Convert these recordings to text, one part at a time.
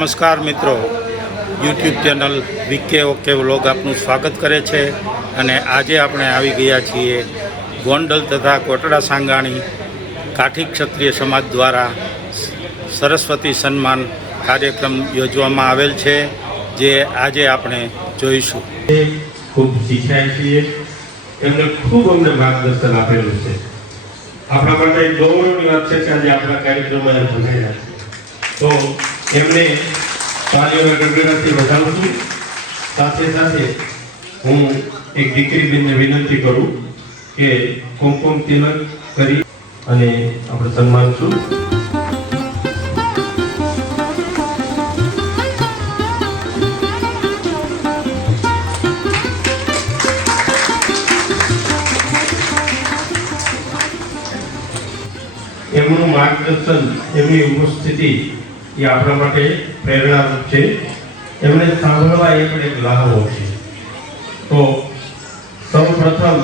નમસ્કાર મિત્રો, YouTube channel VK okay vlog આપનું સ્વાગત કરે છે અને આજે આપણે આવી ગયા છીએ ગોંડલ તથા કોટડા સાંગાણી કાઠી ક્ષત્રિય સમાજ દ્વારા સરસ્વતી સન્માન કાર્યક્રમ યોજવામાં આવેલ છે, જે આજે આપણે જોઈશું. ખૂબ શીખ્યા છીએ, એમને ખૂબ અમને માર્ગદર્શન આપેલું છે. આપણા માટે ગૌરવની વાત છે કે આજે આપણા કાર્યક્રમમાં જોડાયા છે, તો એમને તાળીઓના ગણગણાટથી વધાવું છું. સાથે સાથે હું એક દીકરીબેનને વિનંતી કરું કે કુમકુમ તિલક કરી અને આપણે સન્માન છું. એમનું માર્ગદર્શન, એમની ઉપસ્થિતિ એ આપણા માટે પ્રેરણારૂપ છે. એમને સાંભળવા એ પણ એક લહાવો છે. તો સૌ પ્રથમ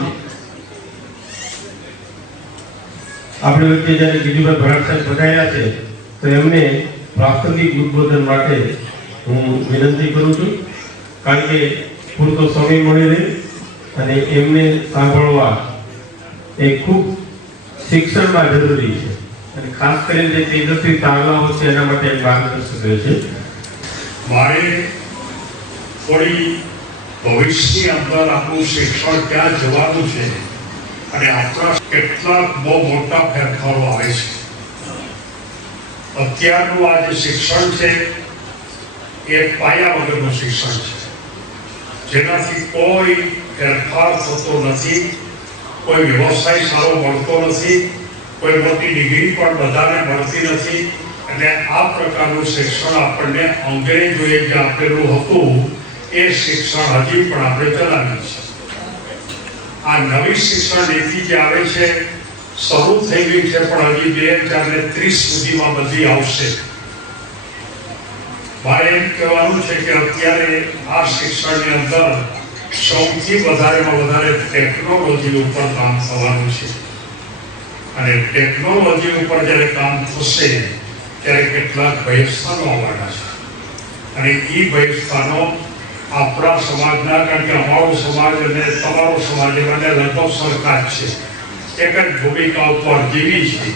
આપણી વચ્ચે જ્યારે ગિરિભાઈ ભરાડ સાહેબ પધાર્યા છે, તો એમને પ્રાસંગિક ઉદ્બોધન માટે હું વિનંતી કરું છું, કારણ કે પૂરતો સમય મળી રહે અને એમને સાંભળવા એ ખૂબ શિક્ષણમાં જરૂરી છે અને ખાસ કરીને જે તેજસ્વી તારલાઓ છે એના માટે એક માર્ગદર્શક રહેશે. મારે થોડી ભવિષ્યની અંદર આપણું શિક્ષણ ક્યાં જવાનું છે અને આપણા કેટલાક બહુ મોટા ફેરફારો આવે છે. અત્યારનું આ જે શિક્ષણ છે એ પાયા વગરનું શિક્ષણ છે, જેનાથી કોઈ ફેરફાર થતો નથી, કોઈ વ્યવસાય સારો મળતો નથી, કોઈ મોટી ડિગ્રી પણ બધાને મળતી નથી. એટલે આ પ્રકારનું શિક્ષણ આપણને અંગ્રેજોએ જે આપેલું હતું એ શિક્ષણ હજી પણ આપણે ચલાવીએ છીએ. આ નવી શિક્ષણ નીતિ જે આવે છે શરૂ થઈ ગઈ છે, પણ હજી 2030 સુધીમાં બધી આવશે. મારે એમ કહેવાનું છે કે અત્યારે આ શિક્ષણની અંદર સૌથી વધારેમાં વધારે ટેકનોલોજી ઉપર કામ થવાનું છે અને ટેકનોલોજી ઉપર જ્યારે કામ થશે ત્યારે કેટલાક ભયસ્થાનો આવવાના છે અને એ ભયસ્થાનો આપણા સમાજના, કારણ કે અમારો સમાજ અને તમારો સમાજ એ બંને લગભગ સરખા જ છે, એક જ ભૂમિકા ઉપર જીવી છે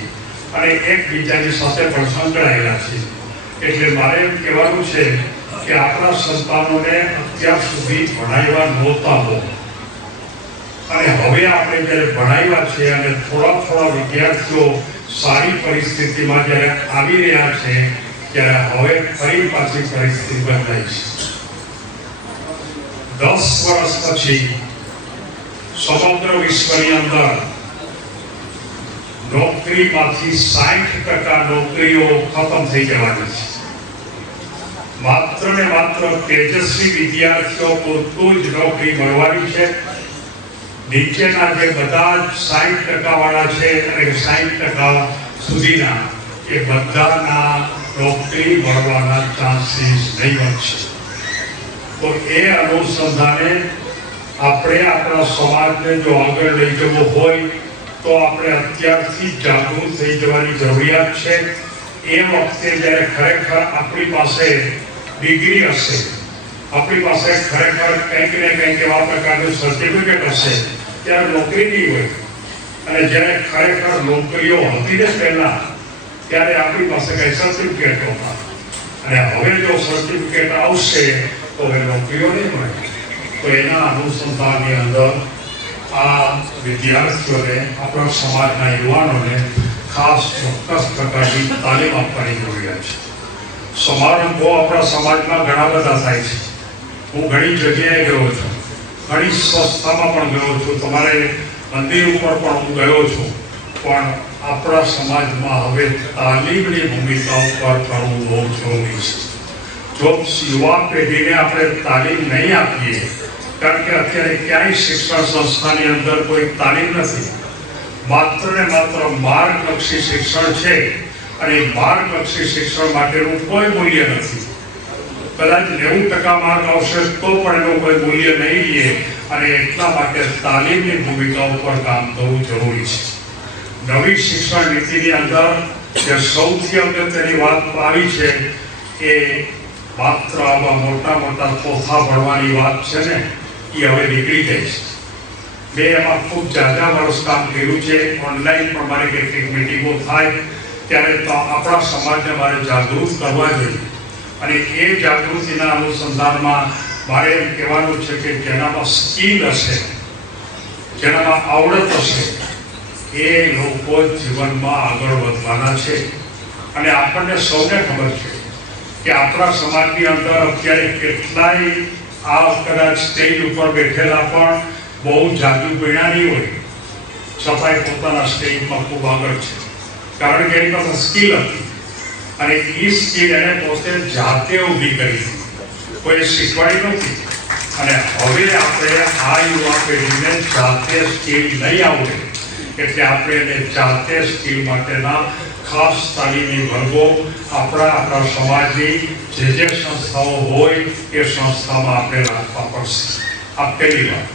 અને એકબીજાની સાથે પણ સંકળાયેલા છે. એટલે મારે એમ કહેવાનું છે કે આપણા સંતાનોને અત્યાર સુધી ભણાવ્યા નહોતા હો અને હવે આપણે જ્યારે ભણાવ્યા છે અને થોડા વિદ્યાર્થીઓ સારી પરિસ્થિતિમાં જ્યારે આવી રહ્યા છે, ત્યારે હવે ફરી પાછી પરિસ્થિતિ બદલાઈ છે. 10 વર્ષ પછી સમગ્ર વિશ્વની અંદર નોકરીમાંથી 60% નોકરીઓ ખતમ થઈ જવાની છે. માત્ર ને માત્ર તેજસ્વી વિદ્યાર્થીઓ પૂરતું જ નોકરી મળવાની છે. નીચેના જે બધા 60% વાળા છે અને 60% સુધીના એ બધાના નોકરી મળવાના ચાન્સીસ નહીં છે. તો એ અનુસંધાને આપણે આપણા સમાજને જો આગળ લઈ જવો હોય તો આપણે અત્યારથી જાગૃત થઈ જવાની જરૂરિયાત છે. એ વખતે જ્યારે ખરેખર આપણી પાસે ડિગ્રી હશે, આપણી પાસે ખરેખર કંઈક ને કંઈક એવા પ્રકારનું સર્ટિફિકેટ હશે, ત્યારે નોકરી નહીં હોય. અને જ્યારે ખરેખર નોકરીઓ હતી ને પહેલા, ત્યારે આપણી પાસે કઈ સર્ટિફિકેટ હતા અને હવે જો સર્ટિફિકેટ આવશે તો હવે નોકરીઓ નહીં મળે. તો એના અનુસંધાનની અંદર આ વિદ્યાર્થીઓને, આપણા સમાજના યુવાનોને ખાસ ચોક્કસ પ્રકારની તાલીમ આપવાની જરૂરિયાત છે. સમારંભો આપણા સમાજમાં ઘણા બધા થાય છે. હું ઘણી જગ્યાએ ગયો છું, ઘણી સંસ્થામાં પણ ગયો છું, તમારે મંદિર ઉપર પણ હું ગયો છું, પણ આપણા સમાજમાં હવે તાલીમની ભૂમિકા ઉપર કરવું બહુ જરૂરી છે. જો યુવા પેઢીને આપણે તાલીમ નહીં આપીએ, કારણ કે અત્યારે ક્યાંય શિક્ષણ સંસ્થાની અંદર કોઈ તાલીમ નથી, માત્ર ને માત્ર માર્ગલક્ષી શિક્ષણ છે અને માર્ગલક્ષી શિક્ષણ માટેનું કોઈ મૂલ્ય નથી. કદાચ 90% માર્ક આવશે તો પણ એનું કોઈ મૂલ્ય નહીં રહે અને એટલા માટે તાલીમની ભૂમિકા ઉપર કામ કરવું જરૂરી છે. નવી શિક્ષણ નીતિની અંદર જે સૌથી અગત્યની વાત આવી છે એ માત્ર આવા મોટા મોટા તોફા ભણવાની વાત છે ને, એ હવે નીકળી ગઈ છે. મેં એમાં ખૂબ જાજા વર્ષ કામ કર્યું છે. ઓનલાઈન પણ મારે કેટલીક મિટિંગો થાય ત્યારે તો આપણા સમાજને મારે જાગૃત કરવા જોઈએ. અને એ જાગૃતિના અનુસંધાનમાં મારે એમ કહેવાનું છે કે જેનામાં સ્કિલ હશે, જેનામાં આવડત હશે, એ લોકો જીવનમાં આગળ વધવાના છે. અને આપણને સૌને ખબર છે કે આપણા સમાજની અંદર અત્યારે કેટલાય આ કદાચ સ્ટેજ ઉપર બેઠેલા પણ બહુ જાદુ પીણા નહીં હોય, છતાંય પોતાના સ્ટેજમાં ખૂબ આગળ છે. કારણ કે એની પાસે સ્કિલ હતી અને એ સ્કિલ એને પોતે જાતે ઊભી કરી, કોઈ શીખવાડી નથી. અને હવે આપણે આ યુવા પેઢીને જાતે સ્કિલ નહીં આવડે એટલે આપણે એને જાતે સ્કિલ માટેના ખાસ તાલીમી વર્ગો આપણા સમાજની જે સંસ્થાઓ હોય એ સંસ્થામાં આપણે રાખવા પડશે. આ પહેલી વાત.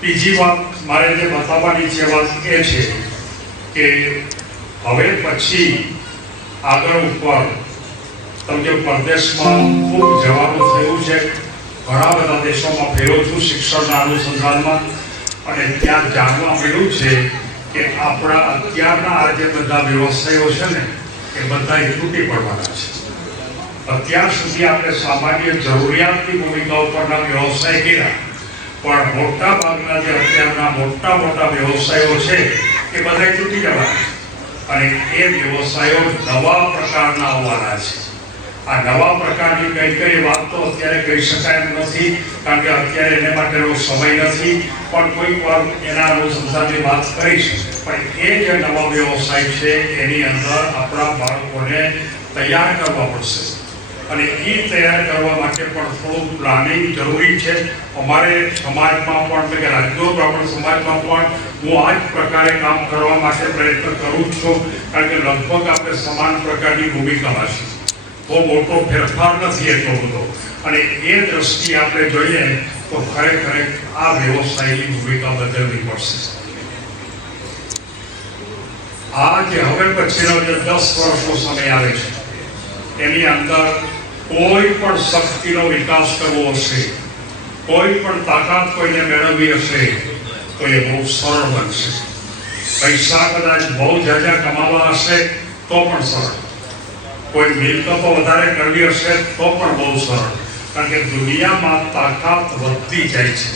બીજી વાત મારે જે બતાવવાની છે વાત એ છે કે હવે પછી આગળ ઉપર તમે પરદેશમાં ખૂબ જવાનું થયું છે. ઘણા બધા દેશોમાં ફેરો છું શિક્ષણના અનુસંધાનમાં, અને ત્યાં જાણવા મળ્યું છે કે આપણા અત્યારના આ જે બધા વ્યવસાયો છે ને એ બધા તૂટી પડવાના છે. અત્યાર સુધી આપણે સામાન્ય જરૂરિયાતની ભૂમિકા ઉપરના વ્યવસાય કર્યા, પણ મોટા ભાગના જે અત્યારના મોટા મોટા વ્યવસાયો છે એ બધા તૂટી જવાના છે. અને એ વ્યવસાયો નવા પ્રકારના આવવાના છે. આ નવા પ્રકારની કઈ વાત તો અત્યારે કહી શકાય એમ નથી, કારણ કે અત્યારે એને માટેનો સમય નથી. પણ કોઈક વાર એના અનુસંધાનની વાત કરીશ. પણ એ જે નવા વ્યવસાય છે એની અંદર આપણા બાળકોને તૈયાર કરવા પડશે. અને એ તૈયાર કરવા માટે પણ થોડું પ્લાનિંગ જરૂરી છે. અમારે સમાજમાં પણ એટલે કે રાજ્યો બ્રાહ્મણ સમાજમાં પણ હું આ જ પ્રકારે કામ કરવા માટે પ્રયત્ન કરું છું. કારણ કે લગભગ આપણે સમાન પ્રકારની ભૂમિકામાં છીએ, બહુ મોટો ફેરફાર નથી એટલો બધો. અને એ દ્રષ્ટિએ આપણે જોઈએ તો ખરેખર આ વ્યવસાયની ભૂમિકા બદલવી પડશે. આ જે હવે પછીનો જે 10 વર્ષનો સમય આવે છે એની અંદર કોઈ પણ શક્તિનો વિકાસ કરવો હશે, કોઈ પણ તાકાત કોઈને મેળવવી હશે તો એ બહુ સરળ બનશે. પૈસા કદાચ બહુ જાજા કમાવા હશે તો પણ સરળ, કોઈ મિલકતો વધારે કરવી હશે તો પણ બહુ સરળ. કારણ કે દુનિયામાં તાકાત વધતી જાય છે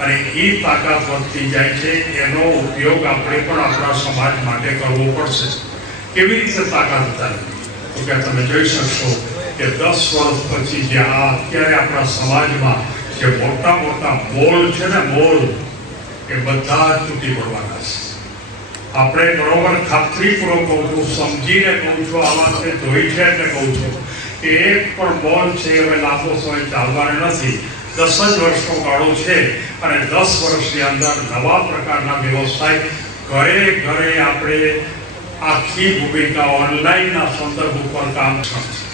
અને એ તાકાત વધતી જાય છે એનો ઉપયોગ આપણે પણ આપણા સમાજ માટે કરવો પડશે. કેવી રીતે તાકાત વધારવી? તો કે તમે જોઈ શકશો કે 10 વર્ષ પછી જે અત્યારે આપણા સમાજમાં જે મોટા મોટા મોલ છે ને, મોલ એ બધા તૂટી પડવાના છે. આપણે બરોબર ખાતરીપૂર્વક કહું છું, સમજીને કહું છું, આ વાતને જોઈ છે એટલે કહું છું કે એક પણ મોલ છે હવે લાંબો સમય ચાલવાનો નથી. 10 જ વર્ષનો ગાળો છે અને 10 વર્ષની અંદર નવા પ્રકારના વ્યવસાય ઘરે ઘરે આપણે આખી ભૂમિકા ઓનલાઈનના સંદર્ભ ઉપર કામ કરશે.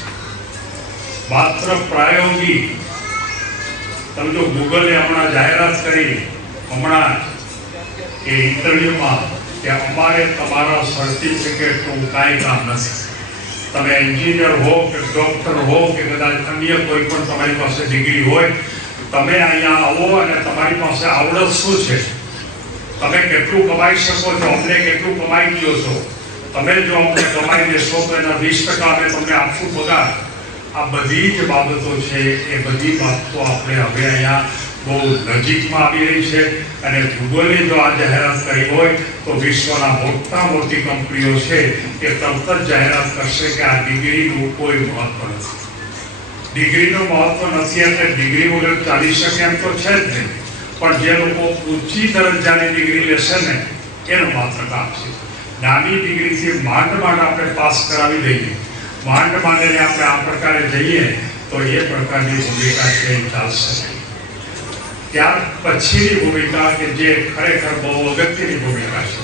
માત્ર પ્રાયોગિક. તમે જો ગૂગલે હમણાં જાહેરાત કરી હમણાં એ ઇન્ટરવ્યુમાં કે અમારે તમારા સર્ટિફિકેટનું કાંઈ કામ નથી. તમે એન્જિનિયર હો કે ડૉક્ટર હો કે કદાચ અન્ય કોઈ પણ તમારી પાસે ડિગ્રી હોય, તમે અહીંયા આવો અને તમારી પાસે આવડત શું છે, તમે કેટલું કમાઈ શકો છો, અમને કેટલું કમાઈ દો છો, તમે જો અમને કમાઈ દેશો તો એના 20% અમે તમને આપશું પગાર. આ બધી જ બાબતો છે એ બધી બાબતો આપણે હવે અહીંયા બહુ નજીકમાં આવી રહી છે. અને ગૂગલે જો આ જાહેરાત કરી હોય તો વિશ્વના મોટી કંપનીઓ છે એ તરત જ જાહેરાત કરશે કે આ ડિગ્રીનું કોઈ મહત્વ નથી. ડિગ્રીનું મહત્વ નથી એટલે ડિગ્રી વગર ચાલી શકે એમ તો છે જ નહીં. પણ જે લોકો ઊંચી દરજ્જાની ડિગ્રી લેશે ને એનું માત્ર કામ છે. નાની ડિગ્રીથી માંડ આપણે પાસ કરાવી દઈએ, માંડ આપણે આ પ્રકારે જઈએ તો એ પ્રકારની ભૂમિકા છે એ ચાલશે. ત્યાર પછીની ભૂમિકા કે જે ખરેખર બહુ અગત્યની ભૂમિકા છે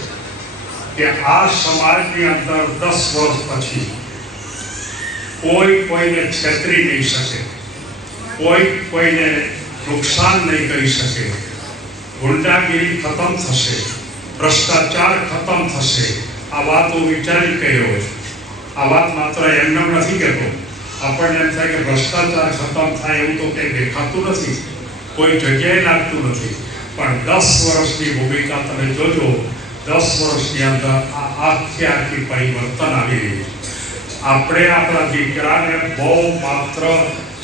કે આ સમાજની અંદર 10 વર્ષ પછી કોઈ કોઈને છેતરી નહીં શકે, કોઈ કોઈને નુકસાન નહીં કરી શકે, ગુંડાગીરી ખતમ થશે, ભ્રષ્ટાચાર ખતમ થશે. આ વાત હું વિચારી કહ્યો છું. આ વાત માત્ર એમને નથી કહેતો, આપણને એમ થાય કે ભ્રષ્ટાચાર ખતમ થાય એવું તો કંઈ દેખાતું નથી, કોઈ જગ્યાએ લાગતું નથી. પણ 10 વર્ષની ભૂમિકા તમે જોજો, 10 વર્ષની અંદર આ આખી પરિવર્તન આવી રહ્યું છે. આપણે આપણા દીકરાને બહુ માત્ર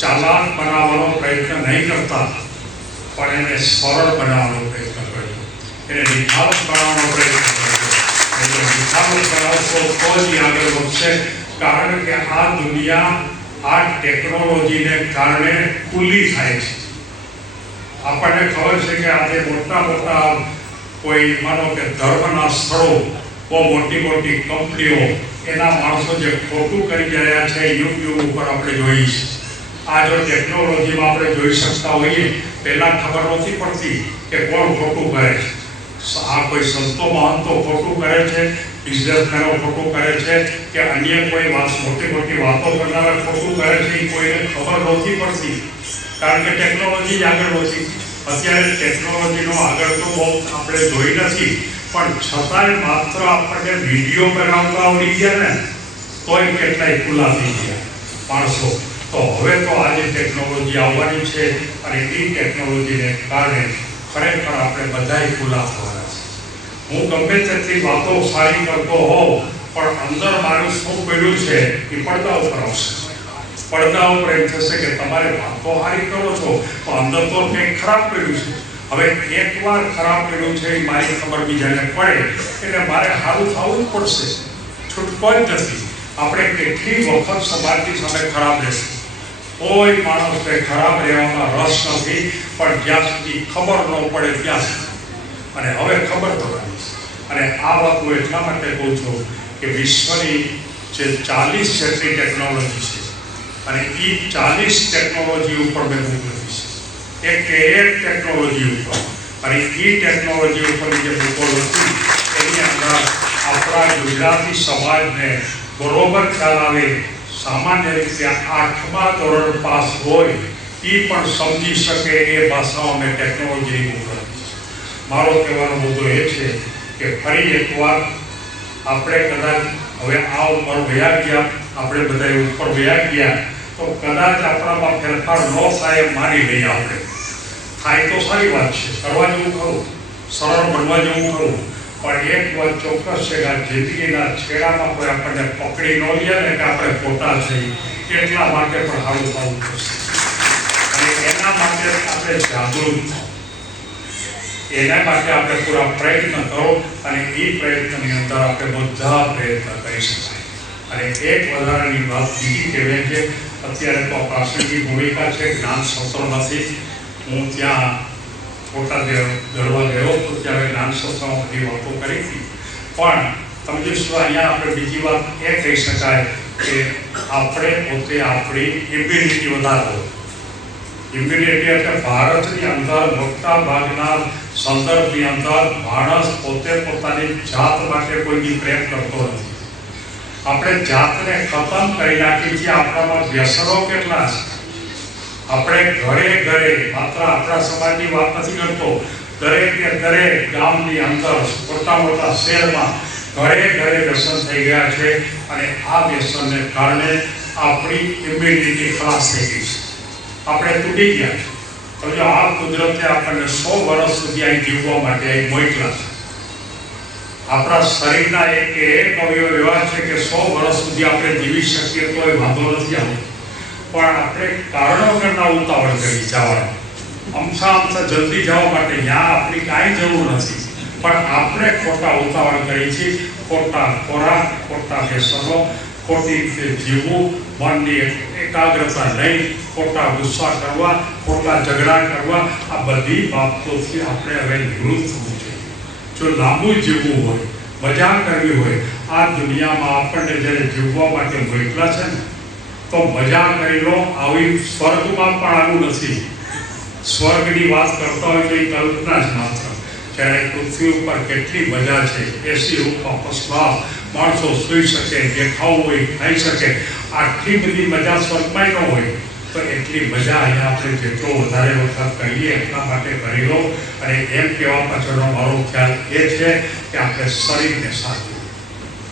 ચાલાક બનાવવાનો પ્રયત્ન નહીં કરતા, પણ એને સરળ બનાવવાનો પ્રયત્ન કર્યો, એને નિખાલસ બનાવવાનો પ્રયત્ન કર્યો. એટલે નિખાલસ બનાવશો તો જ આગળ વધશે. કારણ કે આ દુનિયા આ ટેકનોલોજીને કારણે ખુલ્લી થાય છે. આપણને ખબર છે કે આજે મોટા કોઈ માનો કે ધર્મના સ્થળો, બહુ મોટી કંપનીઓ, એના માણસો જે ખોટું કરી રહ્યા છે યુટ્યુબ ઉપર આપણે જોઈએ છીએ. આ જો ટેકનોલોજીમાં આપણે જોઈ શકતા હોઈએ, પહેલાં ખબર નથી પડતી કે કોણ ખોટું કરે છે. આ કોઈ સંતો મહંતો ખોટું કરે છે, બિઝનેસમેનો ખોટું કરે છે, કે અન્ય કોઈ મોટી વાતો કરનારા ખોટું કરે છે, એ કોઈને ખબર નથી પડતી. કારણ કે ટેકનોલોજી જ આગળ વધી. અત્યારે ટેકનોલોજીનો આગળ તો બહુ આપણે જોઈ નથી, પણ છતાંય માત્ર આપણને વિડીયો બનાવતા આવડી ગયા ને તોય કેટલાય ખુલ્લા થઈ ગયા માણસો. તો હવે તો આજે ટેકનોલોજી આવવાની છે, અને એ ટેકનોલોજીને કારણે ખરેખર આપણે બધાય ખુલ્લા થવાના છે. હું ગમે તેટલી વાતો સારી કરતો હોઉં, પણ અંદર મારું શું પડ્યું છે એ પડદા ઉપર આવશે. પડદા ઉપર એમ થશે કે તમારે વાતો સારી કરો છો, તો અંદર તો કંઈક ખરાબ પડ્યું છે. હવે એકવાર ખરાબ પડ્યું છે એ મારી ખબર બીજાને પડે એટલે મારે સારું થવું જ પડશે, છૂટકો જ નથી. આપણે કેટલી વખત સમાજની સામે ખરાબ રહેશું. કોઈ માણસને ખરાબ રહેવામાં રસ નથી, પણ જ્યાં સુધી ખબર ન પડે ત્યાં સુધી. અને હવે ખબર પડવાની છે. અને આ વાત હું એટલા માટે કહું છું કે વિશ્વની જે 40 જેટલી ટેકનોલોજી છે, અને એ 40 ટેકનોલોજી ઉપર મેં મૂકેલી છે, એક ટેકનોલોજી ઉપર. અને એ ટેકનોલોજી ઉપરની જે બુકો હતી એની અંદર આપણા ગુજરાતી સમાજને બરોબર ખ્યાલ આવે, સામાન્ય રીતે 8મા ધોરણ પાસ હોય એ પણ સમજી શકે એ ભાષામાં મેં ટેકનોલોજીની બુક લખી છે. મારો કહેવાનો મુદ્દો એ છે કે ફરી એકવાર આપણે કદાચ હવે આ ઉપર વયા ગયા, આપણે બધા ઉપર વયા ગયા, તો કદાચ આપણામાં ફેરફાર ન થાય એમ માની લઈએ. આપણે થાય તો સારી વાત છે, કરવા જેવું ખરું, સરળ બનવા જેવું ખરું. પણ એક વાત ચોક્કસ છે કે આ જિંદગીના છેડામાં કોઈ આપણને પકડી ન લે ને કે આપણે ખોટા છીએ, એટલા માટે પણ સારું થવું પડશે. અને એના માટે આપણે જાગૃત થાવ, એના માટે આપણે પૂરા પ્રયત્ન કરો. અને એ પ્રયત્નની અંદર આપણે બધા પ્રયત્ન કરી શકાય. અને એક વધારાની વાત બીજી કહેવાય છે, અત્યારે તો પ્રાસંગિક ભૂમિકા છે, જ્ઞાન સત્રમાંથી હું ત્યાં મોટા દરવા ગયો તો ત્યારે જ્ઞાન સત્રમાં બધી વાતો કરી હતી. પણ તમે જોશો અહીંયા આપણે બીજી વાત એ કહી શકાય કે આપણે પોતે આપણી ઇમ્યુનિટી વધારવો. ઇમ્યુનિટી એટલે ભારતની અંદર મોટા ભાગના સંદર્ભની અંદર માણસ પોતે પોતાની જાત માટે કોઈની પ્રેમ કરતો નથી. આપણે જાતને ખતમ કરી નાખી છે. આપણામાં વ્યસનો કેટલા છે. આપણે ઘરે માત્ર આપણા સમાજની વાત નથી કરતો, દરેક ગામની અંદર, મોટા શહેરમાં ઘરે વ્યસન થઈ ગયા છે. અને આ વ્યસનને કારણે આપણી ઇમ્યુનિટી ખલાસ થઈ ગઈ છે, આપણે તૂટી ગયા છે. હવે આ કુદરતે આપણને 100 વર્ષ સુધી અહીં જીવવા માટે અહીં મોકલા છે. આપણા શરીરના એક અવયવ એવા છે કે 100 વર્ષ સુધી આપણે જીવી શકીએ તો એ વાંધો નથી આવતો. પણ આપણે કારણો કરતા ઉતાવળ કરી જવાની, અમથા જલ્દી જવા માટે ત્યાં આપણી કાંઈ જરૂર નથી. પણ આપણે ખોટા ઉતાવળ કરી છે, ખોટા ખોરાક, ખોટા વ્યસનો, ખોટી રીતે જીવવું, મનની એકાગ્રતા નહીં, ખોટા ગુસ્સા કરવા, ખોટા ઝઘડા કરવા, આ બધી બાબતોથી આપણે હવે નિવૃત્ત થવું જોઈએ. જો લાંબુ જીવવું હોય, મજા કરવી હોય, આ દુનિયામાં આપણને જ્યારે જીવવા માટે મોકલા છે ને, તો મજા કરી લો. આવી સ્વર્ગમાં પણ આવું નથી. સ્વર્ગની વાત કરતા હોય તો એ કલ્પના જ માત્ર. જ્યારે પૃથ્વી ઉપર કેટલી મજા છે, એસી રૂપમાં ફસવા, માણસો સૂઈ શકે, જે ખાવું હોય ખાઈ શકે, આટલી બધી મજા સ્વર્ગમાં ન હોય. તો એટલી મજા અહીંયા આપણે જેટલો વધારે વખત કરીએ એટલા માટે કરી લો. અને એમ કહેવા પાછળનો મારો ખ્યાલ એ છે કે આપણે શરીરને સાચવવું.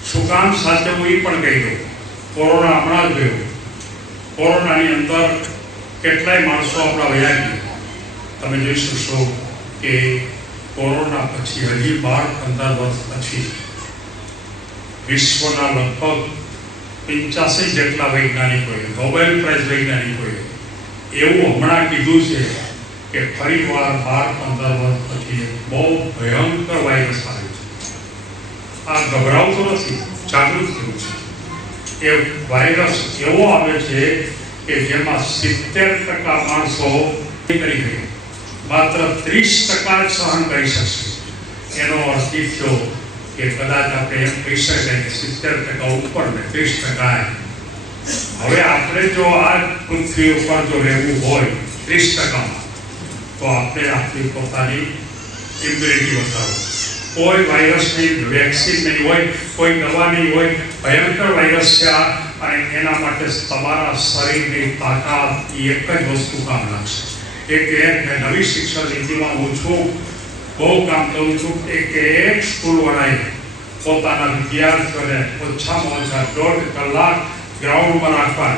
શું કામ સાચવવું એ પણ કહી દો. કોરોના હમણાં જ ગયો, કોરોનાની અંદર કેટલાય માણસો આપણા વયા ગયા. તમે જોઈ શકશો કે કોરોના પછી હજી 12-15 વર્ષ પછી વિશ્વના લગભગ 85 જેટલા વૈજ્ઞાનિકોએ, નોબેલ પ્રાઇઝ વૈજ્ઞાનિકોએ એવું હમણાં કીધું છે કે ફરીવાર 12-15 વર્ષ પછી બહુ ભયંકર વાયરસ આવે છે. આ ગભરાવતો નથી, જાગૃત થયું છે. એ વાયરસ એવો આવે છે કે જેમાં 70% માણસો કરી ગઈ, માત્ર 30% જ સહન કરી શકશે. એનો અર્થ એ થયો કે કદાચ આપણે એમ કહી શકાય કે 70% ઉપર ને 30%. હવે આપણે જો આ પૃથ્વી ઉપર જો રહેવું હોય 30%માં, તો આપણે આપણી પોતાની ઇમ્યુનિટી વધારો. કોઈ વાયરસની વેક્સિન નહીં હોય, કોઈ દવા નહીં હોય, ભયંકર વાયરસ છે આ, અને એના માટે તમારા શરીરની તાકાત એક જ વસ્તુ કામ લાગશે. એક મેં નવી શિક્ષણ નીતિમાં હું છું, બહુ કામ કરું છું કે એક સ્કૂલવાળાએ પોતાના વિદ્યાર્થીઓને ઓછામાં ઓછા 1.5 કલાક ગ્રાઉન્ડમાં રાખવા.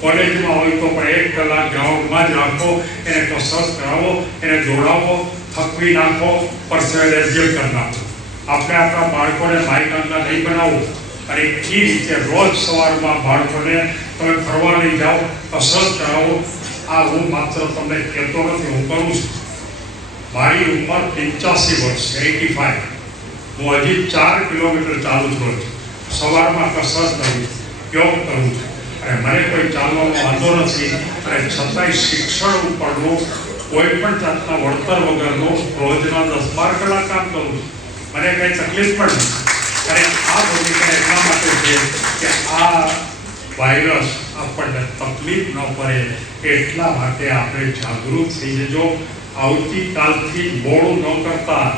કોલેજમાં હોય તો પણ 1 કલાક ગ્રાઉન્ડમાં જ રાખો, એને કસરત કરાવો, એને દોડાવો, થકવી નાખો, પર્સનલાઇઝ કરી નાખો. આપણે આપણા બાળકોને માઇકાંગા નહીં બનાવો, અને એ રીતે રોજ સવારમાં બાળકોને તમે ફરવા લઈ જાઓ, કસરત કરાવો. આ હું માત્ર તમને કહેતો નથી, હું કરું છું. મારી ઉંમર 85 વર્ષ, 85. હું હજી 4 કિલોમીટર ચાલુ છું. સવારમાં કસરત કરું છું, યોગ કરું છું, અને મને કોઈ ચાલવાનો વાંધો નથી. અને છતાંય શિક્ષણ ઉપરનું કોઈ પણ જાતના વળતર વગરનું રોજના 10-12 કલાક કામ કરું છું. મને કંઈ તકલીફ પણ નથી. અને આ ભૂમિકા એટલા માટે છે કે આ વાયરસ આપણને તકલીફ ન પડે એટલા માટે આપણે જાગૃત થઈ જજો. આવતીકાલથી મોડું ન કરતા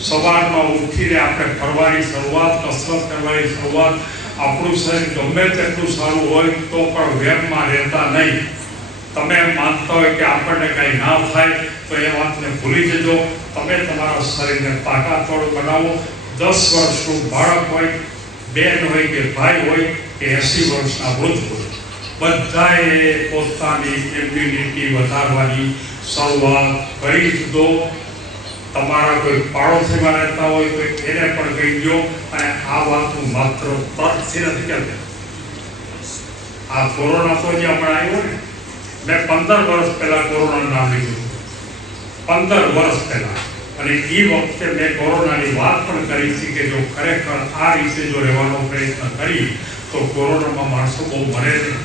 સવારમાં ઉઠીને આપણે ફરવાની શરૂઆત, કસરત કરવાની શરૂઆત. આપણું શરીર ગમે તેટલું સારું હોય તો પણ વેમમાં રહેતા નહીં. તમે એમ માનતા હોય કે આપણને કંઈ ના થાય તો એ વાતને ભૂલી જજો. તમે તમારા શરીરને તાકાતવાળું બનાવો. 10 વર્ષનું બાળક હોય, બેન હોય કે ભાઈ હોય કે 80 વર્ષના વૃદ્ધ હોય, બધાએ પોતાની ઇમ્યુનિટી વધારવાની શરૂઆત કરી જ દો. તમારા કોઈ પાડોશીમાં રહેતા હોય તો એને પણ કહી દો. અને આ વાત હું માત્ર તર્કથી નથી કહેતો. આ કોરોના તો જે હમણાં આવ્યો ને, મેં 15 વર્ષ પહેલા કોરોનાનું નામ લીધું, 15 વર્ષ પહેલા. અને એ વખતે મેં કોરોનાની વાત પણ કરી હતી કે જો ખરેખર આ રીતે જો રહેવાનો પ્રયત્ન કરી તો કોરોનામાં માણસો બહુ મરે નહીં.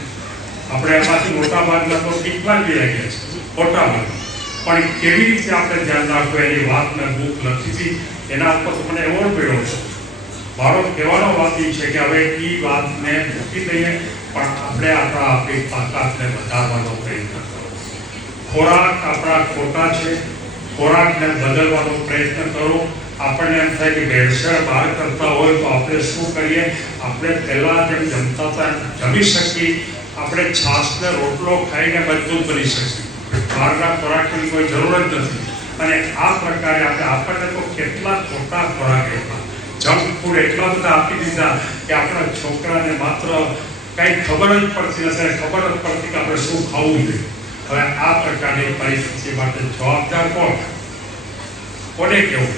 આપણે એમાંથી મોટા ભાગના તો ટીકવા જ રહ્યા છે, મોટા ભાગના. પણ કેવી રીતે આપણે ધ્યાન રાખવું એની વાત મેં બુક લખી હતી, એના ઉપર મને એવોર્ડ મળ્યો છે. મારો કહેવાનો વાત એ છે કે હવે એ વાતને મૂકી દઈએ, પણ આપણે આપણી તાકાતને વધારવાનો પ્રયત્ન કરો. ખોરાક આપણા ખોટા છે, ખોરાકને બદલવાનો પ્રયત્ન કરો. આપણને એમ થાય કે ભેળસેળ બહાર કરતા હોય તો આપણે શું કરીએ? આપણે પહેલાં જેમ જમતા હતા જમી શકીએ. આપણે છાશને રોટલો ખાઈને મજબૂત બની શકીએ. બહારના ખોરાકની કોઈ જરૂર જ નથી. અને આ પ્રકારે આપણને તો કેટલા ખોટા ખોરાક હતા, જંક ફૂડ એટલા બધા આપી દીધા કે આપણા છોકરાને માત્ર કંઈ ખબર જ પડતી નથી, ખબર જ પડતી કે આપણે શું ખાવું જોઈએ. હવે આ પ્રકારની પરિસ્થિતિ માટે જવાબદાર કોને કહેવું?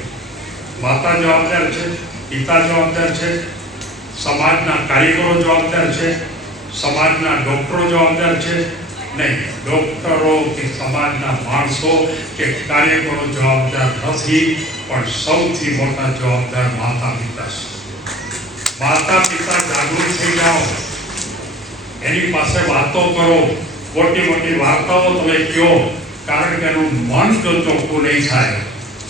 માતા જવાબદાર છે, પિતા જવાબદાર છે, સમાજના કાર્યકરો જવાબદાર છે, સમાજના ડોક્ટરો જવાબદાર છે? નહીં, ડોક્ટરો કે સમાજના માણસો કે કાર્યકરો જવાબદાર નથી, પણ સૌથી મોટા જવાબદાર માતા પિતા છે. માતા પિતા જાગૃત થઈ જાઓ, એની પાસે વાતો કરો, મોટી મોટી વાર્તાઓ તમે કહો. કારણ કે એનું મન જો ચોખ્ખું નહીં થાય,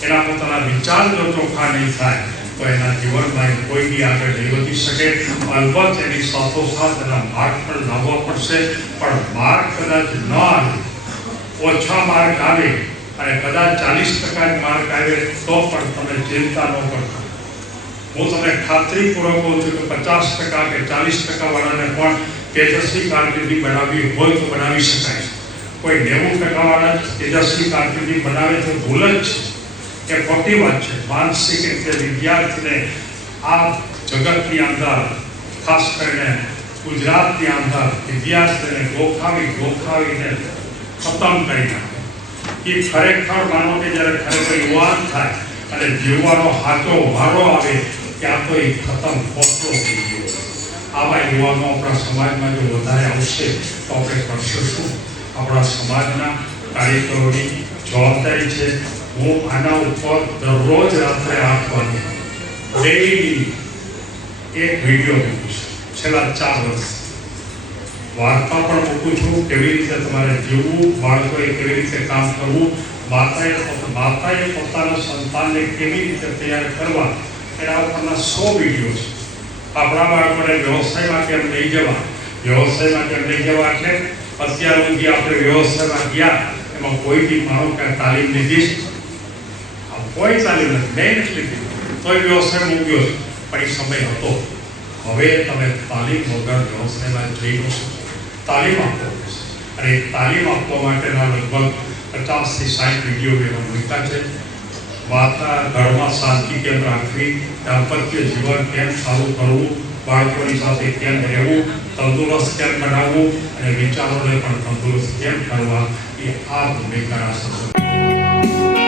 એના પોતાના વિચાર જો ચોખ્ખા નહીં થાય તો એના જીવનમાં કોઈ બી આગળ નહીં વધી શકે. અલબત્ત એની સાથોસાથ એના માર્ક પણ લાવવા પડશે. પણ માર્ક કદાચ ન આવે, ઓછા માર્ક આવે અને કદાચ 40% માર્ક આવે તો પણ તમે ચિંતા ન કરતા. હું તમને ખાતરીપૂર્વક કહું છું કે 50% કે 40% વાળાને પણ તેજસ્વી કારકિર્દી બનાવવી હોય તો બનાવી શકાય. કોઈ 90% વાળા તેજસ્વી કારકિર્દી બનાવે તો ભૂલ જ છે કે ખોટી વાત છે. માનસિક રીતે વિદ્યાર્થીને આ જગતની અંદર ખાસ કરીને ગુજરાતની અંદર વિદ્યાર્થીને ગોખાવીને ખતમ કરી નાખે. એ ખરેખર માનો કે જ્યારે ખરેખર યુવાન થાય અને જીવવાનો સાચો વારો આવે ત્યાં તો એ ખતમ પોતો થઈ ગયો. આવા યુવાનો આપણા સમાજમાં જો વધારે આવશે તો આપણે કરશું શું? આપણા સમાજના કાર્યકરોની જવાબદારી છે. હું આના ઉપર દરરોજ રાત્રે 8 વાગે ડેઈલી એક વિડીયો મૂકું છું. છેલ્લા 4 વર્ષ વાર્તા પણ મૂકું છું, કેવી રીતે તમારે જીવવું, બાળકોએ કેવી રીતે કામ કરવું, માતાએ પોતાના સંતાનને કેવી રીતે તૈયાર કરવા, એના ઉપરના 100 વિડીયો છે. આપણા બાળકોને વ્યવસાયમાં કેમ લઈ જવા, એટલે અત્યાર સુધી આપણે વ્યવસાયમાં ગયા એમાં કોઈ બી માનો કે તાલીમ લીધી છે? કોઈ તાલીમ નથી, મેં નથી લીધી, તોય વ્યવસાય મૂક્યો છે. પણ એ સમય હતો. હવે તમે તાલીમ વગર વ્યવસાયમાં જઈ ન શકો. તાલીમ આપવો પડશે. અને એ તાલીમ આપવા માટેના લગભગ 50 થી 60 વિડીયો એમાં મૂક્યા છે. માતા ઘરમાં શાંતિ કેમ રાખવી, દાંપત્ય જીવન કેમ સારું કરવું, બાળકોની સાથે કેમ રહેવું, તંદુરસ્ત કેમ બનાવવું અને વિચારોને પણ તંદુરસ્ત કેમ કરવા, એ આ ભૂમિકાના સફળ